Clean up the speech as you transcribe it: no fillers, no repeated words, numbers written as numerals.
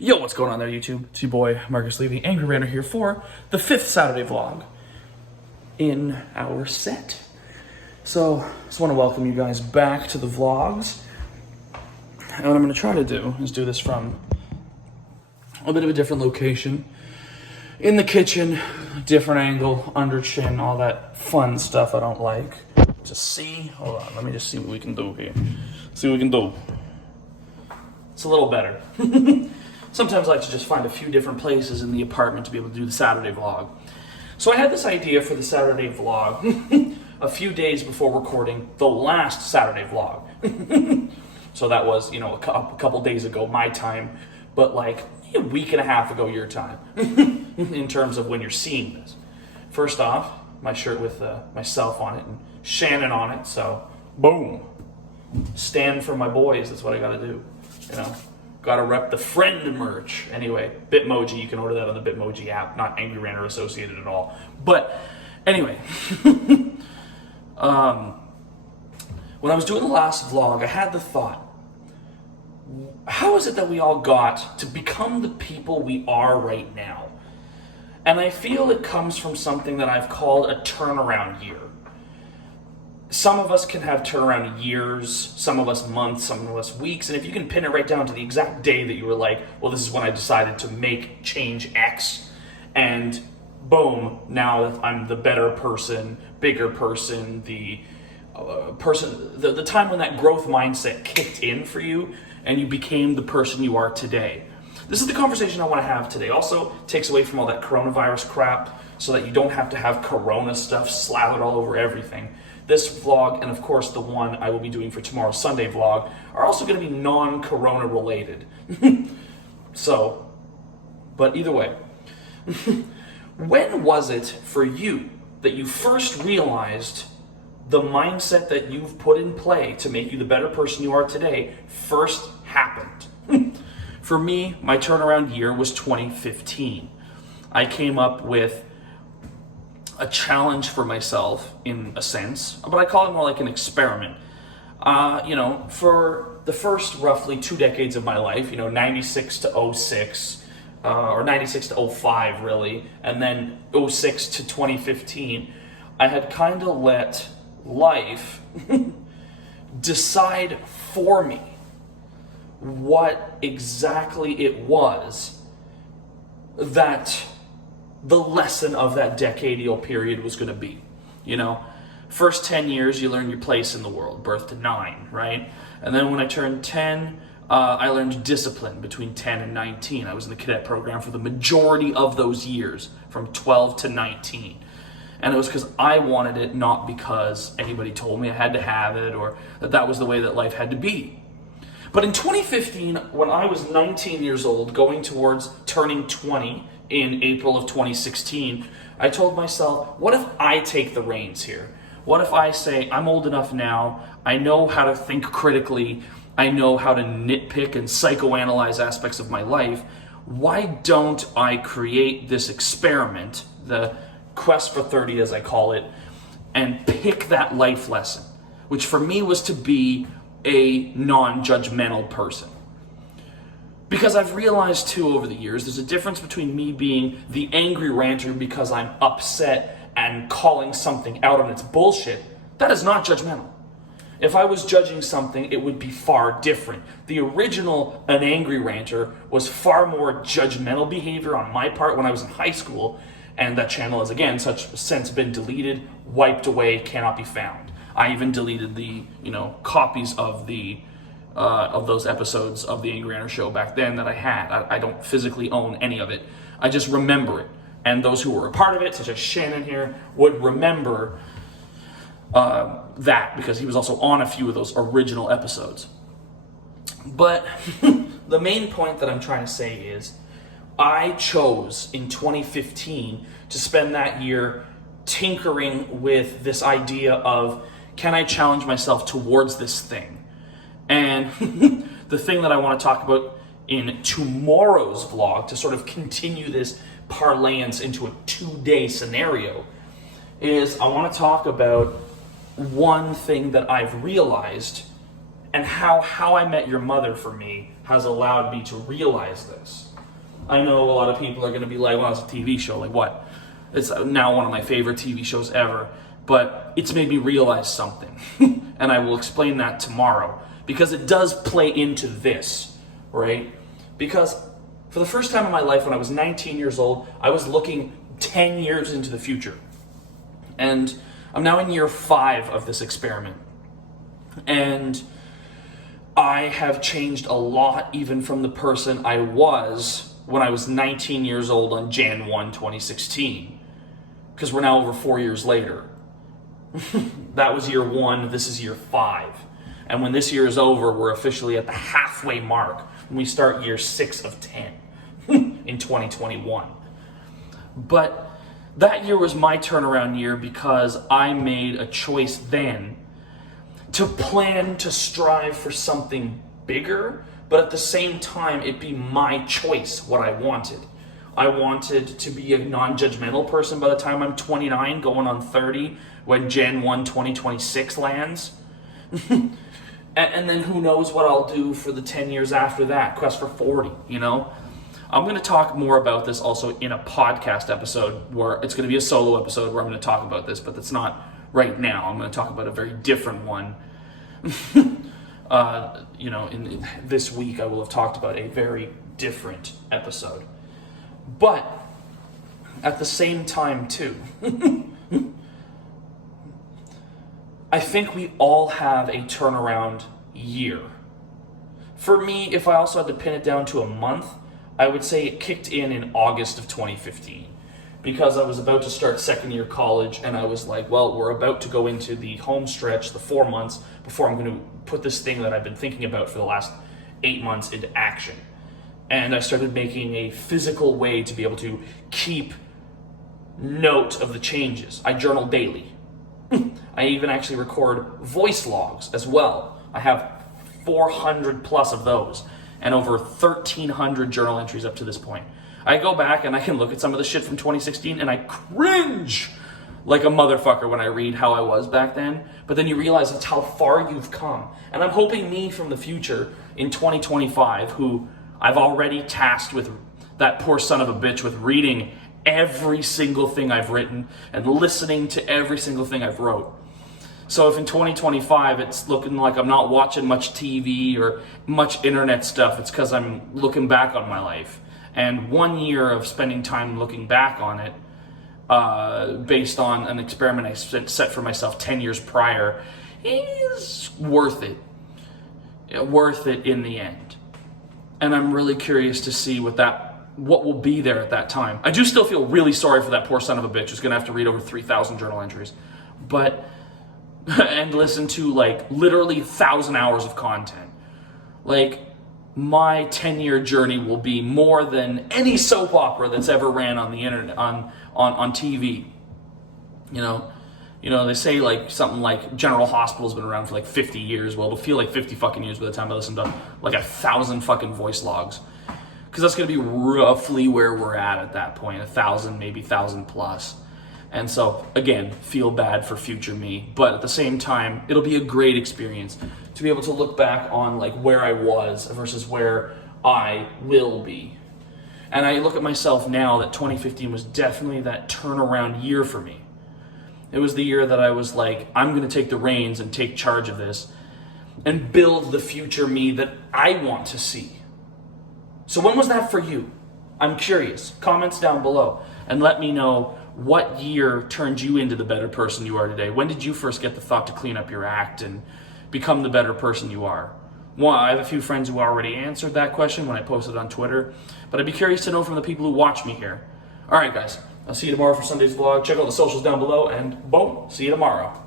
Yo, what's going on there, YouTube? It's your boy, Marcus Levy, Angry Ranter here for the 5th Saturday vlog in our set. So, just want to welcome you guys back to the vlogs. And what I'm going to try to do is do this from a bit of a different location. In the kitchen, different angle, under chin, all that fun stuff I don't like. Just see, hold on, let me just see what we can do here. See what we can do. It's a little better. Sometimes I like to just find a few different places in the apartment to be able to do the Saturday vlog. So I had this idea for the Saturday vlog a few days before recording the last Saturday vlog. So that was, a couple days ago, my time, but like a week and a half ago, your time, in terms of when you're seeing this. First off, my shirt with myself on it and Shannon on it, so boom. Stand for my boys, that's what I gotta do, Gotta rep the friend merch. Anyway, Bitmoji, you can order that on the Bitmoji app, not Angry Ranter associated at all. But anyway, when I was doing the last vlog, I had the thought, how is it that we all got to become the people we are right now? And I feel it comes from something that I've called a turnaround year. Some of us can have turnaround years, some of us months, some of us weeks, and if you can pin it right down to the exact day that you were like, well, this is when I decided to make change X, and boom, now I'm the better person, bigger person, the time when that growth mindset kicked in for you, and you became the person you are today. This is the conversation I want to have today. Also takes away from all that coronavirus crap, so that you don't have to have corona stuff slathered all over everything. This vlog, and of course the one I will be doing for tomorrow's Sunday vlog, are also going to be non-corona related. But either way, when was it for you that you first realized the mindset that you've put in play to make you the better person you are today first happened? For me, my turnaround year was 2015. I came up with a challenge for myself in a sense, but I call it more like an experiment. For the first roughly 2 decades of my life, 96 to 06, or 96 to 05 really, and then 06 to 2015, I had kind of let life decide for me what exactly it was that the lesson of that decadial period was going to be. First 10 years, you learn your place in the world, birth to 9, right? And then when I turned 10, I learned discipline between 10 and 19. I was in the cadet program for the majority of those years, from 12 to 19. And it was because I wanted it, not because anybody told me I had to have it, or that was the way that life had to be. But in 2015, when I was 19 years old, going towards turning 20, in April of 2016, I told myself, what if I take the reins here? What if I say, I'm old enough now, I know how to think critically, I know how to nitpick and psychoanalyze aspects of my life, why don't I create this experiment, the quest for 30 as I call it, and pick that life lesson, which for me was to be a non-judgmental person. Because I've realized too over the years, there's a difference between me being the angry ranter because I'm upset and calling something out on its bullshit. That is not judgmental. If I was judging something, it would be far different. The original An Angry Ranter was far more judgmental behavior on my part when I was in high school, and that channel has again since been deleted, wiped away, cannot be found. I even deleted the copies of those episodes of the Angry Ranter show back then that I had. I don't physically own any of it. I just remember it. And those who were a part of it, such as Shannon here, would remember that because he was also on a few of those original episodes. But the main point that I'm trying to say is I chose in 2015 to spend that year tinkering with this idea of, can I challenge myself towards this thing? And the thing that I want to talk about in tomorrow's vlog, to sort of continue this parlayance into a 2-day scenario, is I want to talk about one thing that I've realized And how I Met Your Mother for me has allowed me to realize this. I know a lot of people are going to be like, well, it's a TV show, like what? It's now one of my favorite TV shows ever, but it's made me realize something. And I will explain that tomorrow, because it does play into this, right? Because for the first time in my life, when I was 19 years old, I was looking 10 years into the future. And I'm now in year 5 of this experiment. And I have changed a lot, even from the person I was when I was 19 years old on Jan 1, 2016. Because we're now over 4 years later. That was year 1, this is year 5. And when this year is over, we're officially at the halfway mark when we start year 6 of 10 in 2021. But that year was my turnaround year because I made a choice then to plan to strive for something bigger, but at the same time, it be my choice what I wanted. I wanted to be a non-judgmental person by the time I'm 29, going on 30, when Jan 1, 2026 lands. And then who knows what I'll do for the 10 years after that, quest for 40, you know? I'm going to talk more about this also in a podcast episode, where it's going to be a solo episode where I'm going to talk about this, but that's not right now. I'm going to talk about a very different one. In this week I will have talked about a very different episode. But at the same time too, I think we all have a turnaround year. For me, if I also had to pin it down to a month, I would say it kicked in August of 2015. Because I was about to start second year college, and I was like, well, we're about to go into the home stretch, the 4 months, before I'm going to put this thing that I've been thinking about for the last 8 months into action. And I started making a physical way to be able to keep note of the changes. I journal daily. I even actually record voice logs as well. I have 400 plus of those, and over 1,300 journal entries up to this point. I go back and I can look at some of the shit from 2016 and I cringe like a motherfucker when I read how I was back then. But then you realize it's how far you've come. And I'm hoping me from the future in 2025, who I've already tasked with, that poor son of a bitch, with reading every single thing I've written and listening to every single thing I've wrote. So if in 2025 it's looking like I'm not watching much TV or much internet stuff, it's because I'm looking back on my life. And 1 year of spending time looking back on it, based on an experiment I set for myself 10 years prior, is worth it. Worth it in the end. And I'm really curious to see what will be there at that time. I do still feel really sorry for that poor son of a bitch who's going to have to read over 3,000 journal entries. And listen to like literally 1,000 hours of content. Like, my 10-year journey will be more than any soap opera that's ever ran on the internet, on TV. You know, they say like something like General Hospital's been around for like 50 years. Well, it'll feel like 50 fucking years by the time I listen to like 1,000 fucking voice logs. Because that's going to be roughly where we're at that point. 1,000, maybe 1,000 plus. And so, again, feel bad for future me. But at the same time, it'll be a great experience to be able to look back on like where I was versus where I will be. And I look at myself now that 2015 was definitely that turnaround year for me. It was the year that I was like, I'm going to take the reins and take charge of this and build the future me that I want to see. So when was that for you? I'm curious. Comments down below and let me know what year turned you into the better person you are today. When did you first get the thought to clean up your act and become the better person you are? Well, I have a few friends who already answered that question when I posted on Twitter, but I'd be curious to know from the people who watch me here. All right, guys, I'll see you tomorrow for Sunday's vlog. Check out the socials down below, and boom, see you tomorrow.